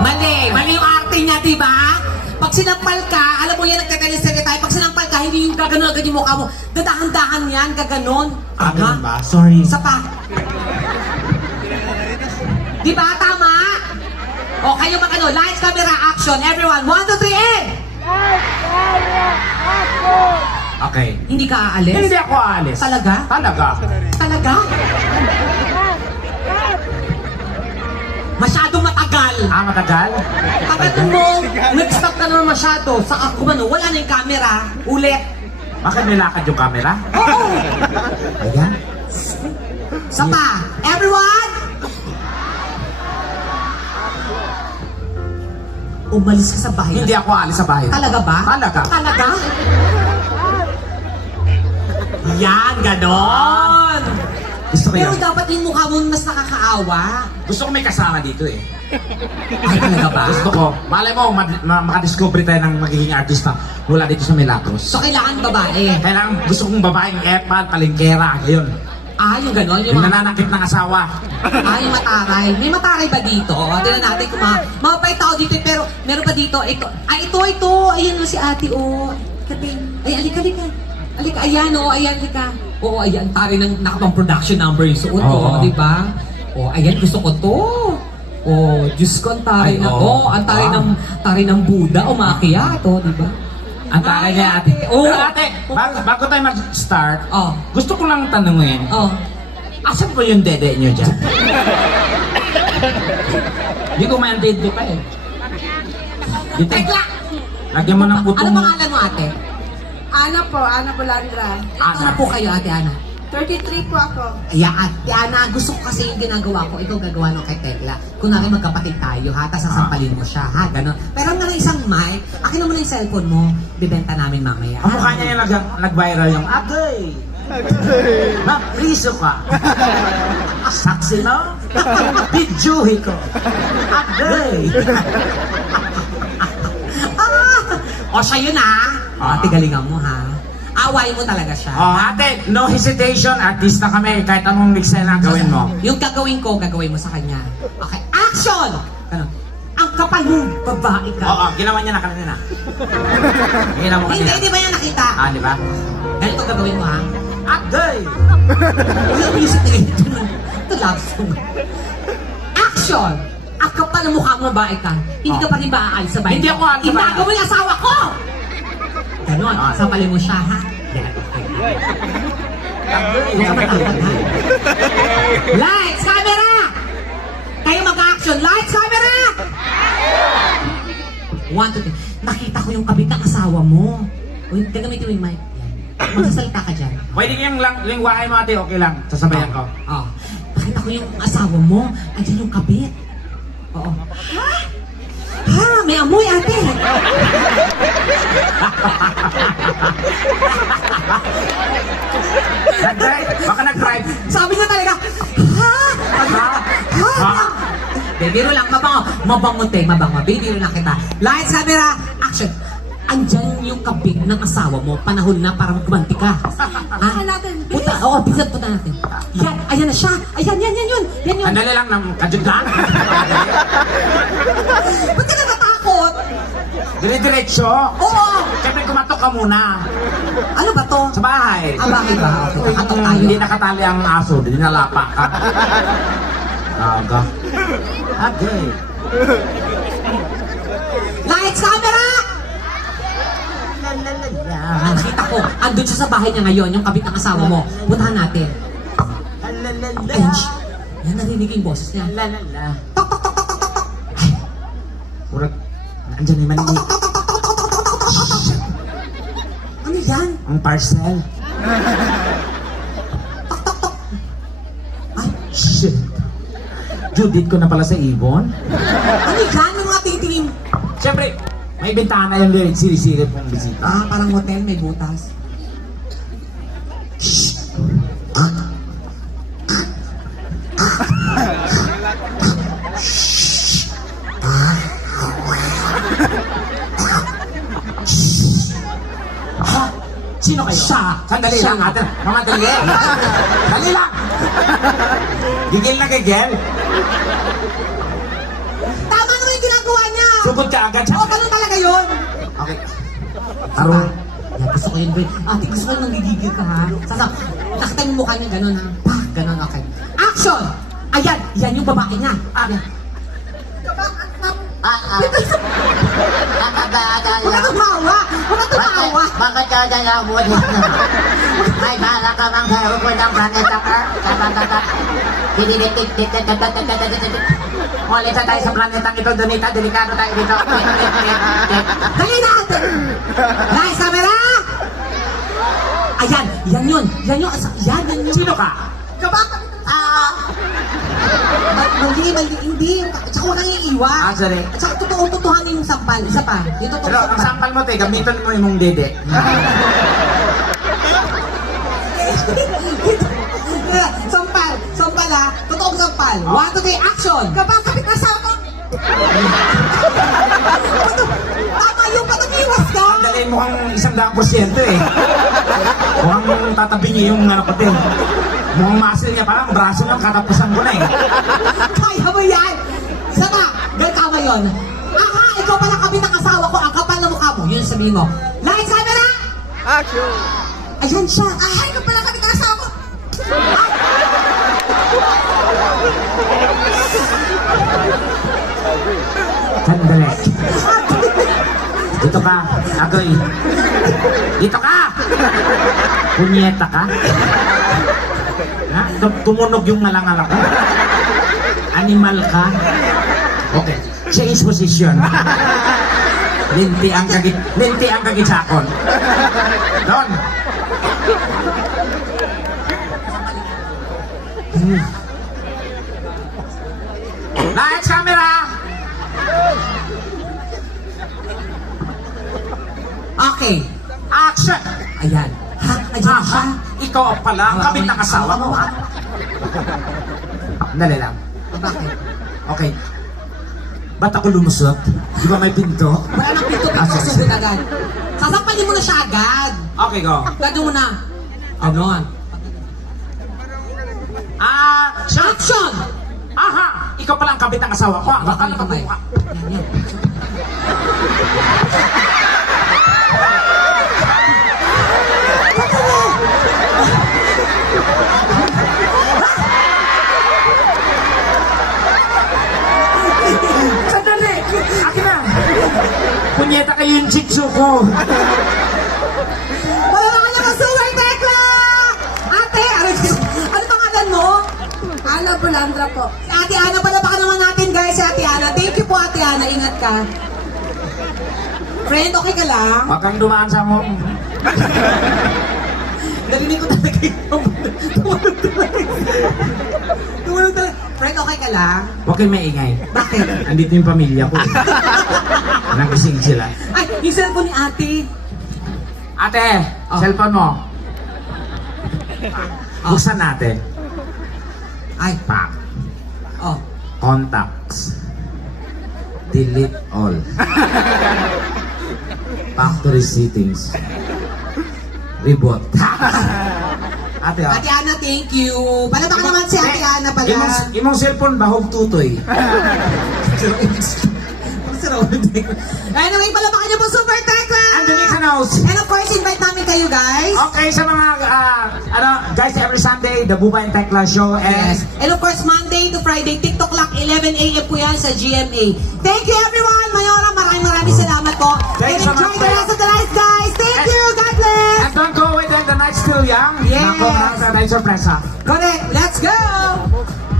Mali yung arte niya, di ba? Pag sinampal ka, alam mo yan, nagkakalisterya tayo. Pag sinampal ka, hindi yung gaganon agad yung mukha mo. Dadahan-dahan yan, gaganon. Ganun ba? Sorry. Isa pa. Di ba? Tama? O, kayo magano, lights, camera, action. Everyone, 1, 2, 3, and! Okay. Hindi ka aalis? Hindi ako aalis. Talaga? Talaga. Talaga? Masyadong matagal. Matagal? Kapag mo, nag-stop ka naman masyado. Sa ako man, wala na yung camera. Ulit. Bakit may lakad yung camera? Oo. Ayan. Sa pa. Everyone! Umalis ka sa bahay. Hindi ako aalis sa bahay. Talaga ba? Talaga. Talaga? Yan, ganon. Gusto ko Pero yun. dapat yung mukha mo mas nakakaawa. Gusto ko may kasama dito eh. Ay, talaga ba? Gusto ko. Malay mo, makadiscover tayo ng magiging artista mula dito sa Milagros. So, kailangan babae. Kailangan gusto kong babaeng epal, palengkera, yun. Ah, yung ganon. Yung nananakit ng asawa. Ah, yung mataray. May mataray ba dito? Tingnan natin kung mapapait ako dito. Pero meron pa dito. Ito. Ay, ito. Ayan na si ate, oh. Kating. Ay, alika. Alika, ayan, oh. Ayan, alika. Oo, ayan. Tari ng nakapang production number yung suot ko, Oo. di ba? Oh, ayan, gusto ko to. Oh, Diyos ko, ang tari Ay, na. oo. Oh, ang tari Wow. ng Buddha. Umakyat, oh, di ba? Ang takay niya ate. Oo. Pero ate, bago tayo mag-start, Oh. gusto ko lang tanungin, Oh. asan po yung dede niyo dyan? Hindi ko maintindihan pa eh. Dito. Tekla! Lagyan mo ng Ano putong... pangalan mo, ate? Ana po, Ana Bulandra. Ano na po kayo, ate Ana? 33 po ako. Ayan, ate Ana, gusto ko kasi yung ginagawa ko, ikaw gagawa nung kay Tekla. Kunwari magkapatid tayo, ha? Tapos sasampalin mo siya, ha? Ganon. Pero ang isang mic, akin naman yung cellphone mo, bibenta namin mamaya. Ang mukha niya yung nag-viral yung Agay! Mapriso ka! Saksi no? Bidyohi ko! Agay! O siya yun, ha? Ate, galingan mo, ha? Away mo talaga siya. Oh, ate, no hesitation, artista kami. Kahit anong eksena gawin mo. Yung gagawin ko, gagawin mo sa kanya. Okay, action! Ganon. Ang kapal mong babae ka. Oo, ginawa niya na kanina. Ginawa mo Hindi, kanina. di ba yan nakita? Di ba? Ganito gagawin mo, ha? Agay! Uy, ang music na ito. Ito love song. Action! Ang kapal ng mukha mo, babae ka. Hindi ka pa rin ba aalis sa bahay? Hindi ako aalis sa bahay. Inago mo yung asawa ko! Ganon, sampalin mo siya, ha? Yan, okay. Huwag ka matakot, ha? Lights, camera! Kayo mag-action. Lights, camera! 1, 2, 3. Nakita ko yung kabit ng asawa mo. Uy, gagamitin mo yung mic. Yan. Magsasalita ka dyan. Pwede yung lingwain mo ate, okay lang. Sasabayan ko. Oh. Nakita ko yung asawa mo. Andiyan yung kabit. Oo. Ha? Ha? May amoy, ate. Nag-drive? Baka nag-drive. Sabi niya talaga, ha? Ha? Ha? Ha? Bibiro lang, mabango. Mabango, te, mabango. Bibiro lang kita. Lights, camera, action. Andyan yung kabit ng asawa mo. Panahon na para magkumanti ka. Ha? Punta natin, bilis. Oo, bilis punta natin. Yan, ayan na siya. Ayan, yan yun. Yan yun. Andali lang ng kadjudlan. Ba't ka natatakot? Dire-diretso. Oo. Siyempre kumatok ka muna. Ano ba to? Sa bahay. Ah, bakit ba? Okay, nakatok tayo. Hindi nakatali ang aso, hindi nalapa ka. Aga. Agay. Lights, camera! Nakita ko, andun siya sa bahay niya ngayon, yung kabit ng asawa mo. Puntahan natin. Ayun, shh. Yan, narinig yung boses niya. Tok, tok, tok, tok, tok, tok, tok. Ay, Urag. Andyan naman yung ano yan? ang parcel. Tok, tok, tok. Ay, Shit. Judith ko na pala sa ibon. ano yan? Yung mga titingin. Siyempre, may bintana yung lyrics, siri-siri pong bisita. Ah, parang hotel, may butas. Ha? Sino kayo? Siya. Sandali Siya. lang, ate. Mga dali. Dali lang. Gigil na gigil. Tama naman yung ginagawa sugod ka agad. Oo, ganun talaga yun. Okay. Taro. Taro. Yan, gusto ko yun, Bri. Ate, gusto ko yun nanggigigil ka, ha? Nakita yung mukha niya, ganun, ha? Pa, ganun, okay. Action! Ayan, yan yung babae niya. Yan. Huwag ka tumawa! Huwag ka tumawa! Bakit ka dyan ang buwan? May bala ka mang hero ko ng planeta ka? Ulit na tayo sa planetang ito, Donita. Delikado tayo dito. Dali natin! Nice camera! Ayan, yan yun. Yan yun. Yan yun. Sino ka? Kabaka! Mali, hindi. Tsaka huwag kang iiwan. Sorry. At saka totoong-totohanin yung sampal. Isa pa. Yung totoong Pero ang sampal. sampal mo, te, gamitan mo yung dede. Sampal. Sampal, ha? Totoong sampal. 1, 2, 3, action! Kabakapit na sa ako! Tama yung patumiwas ka! Dali mukhang 100% eh. Mukhang tatabi niya yung ano pati. Mukhang muscle niya, parang braso lang katapusan ko na eh. Kaya mo yan! Isa pa, ganun ka yun. Aha, ikaw pala kami ng asawa ko, ang kapal na mukha mo. Yun ang sabihin mo. Lights, camera! Action! Ayan siya. Aha, ikaw pala kami ng asawa ko. Sandali. Dito ka, Agoy. Dito ka! Punyeta ka? Ha? Tumunog yung ngalangala ko. Animal ka? Okay. Change position. Linti ang kagitsakon. Don. Lights, camera! Okay. Action! Ayan. Ha? Ayan siya. Aha, ikaw ang pala ang kabit ng asawa mo. Dali lang. Bakit? Okay. Ba't ako lumusot? Di ba may pinto? Wala nang pinto-pinto, sorry. sugod agad. Sasampalin mo na siya agad. Okay, go. Gado mo na. Ganon. Action! Action! Aha! Ikaw pala ang kabit ng asawa ko. Baka Bakal na kamay. magmukha. Yan, yan. Sandali! Akin na! Punyeta kayo yung jigsaw ko. Wala naman niya ka-super tekla! Ate, ano pangalan mo? Ana Bulandra po. Si Ate Ana, pala baka naman natin guys, si Ate Ana. Thank you po Ate Ana, ingat ka. Friend, okay ka lang? Huwag kang dumaan sa mo. Narinig ko talaga yung tumalog talaga. Tumalog talaga. Friend, okay ka lang? Huwag kayong maingay. Bakit? Andito yung pamilya ko. Nagising sila. Ay, yung cellphone ni Ate. Ate, Oh. cellphone mo. Oh. Buksan natin. Ay, Pam. oh. Contacts. Delete all. Factory settings. Reboot. Ate, oh. Ate Ana, thank you. Pala baka naman si Ate Ana pala. Imong cellphone ba? Hog tutoy. Anyway, pala baka niyo po Super Tekla! Andun sa nose. And of course, invite namin kayo guys. Okay, sa mga, guys, every Sunday, the Buba and Tekla Show. And Yes. And of course, Monday to Friday, TikTok Clock, 11 a.m. po yan sa GMA. Thank you everyone! Mayora, maraming salamat po. Thanks And so much, enjoy the rest of the life, guys! Thank you! God bless! And don't go away then, the night's still young. Yes. Nako, mga sa night sorpresa. Correct! Let's go!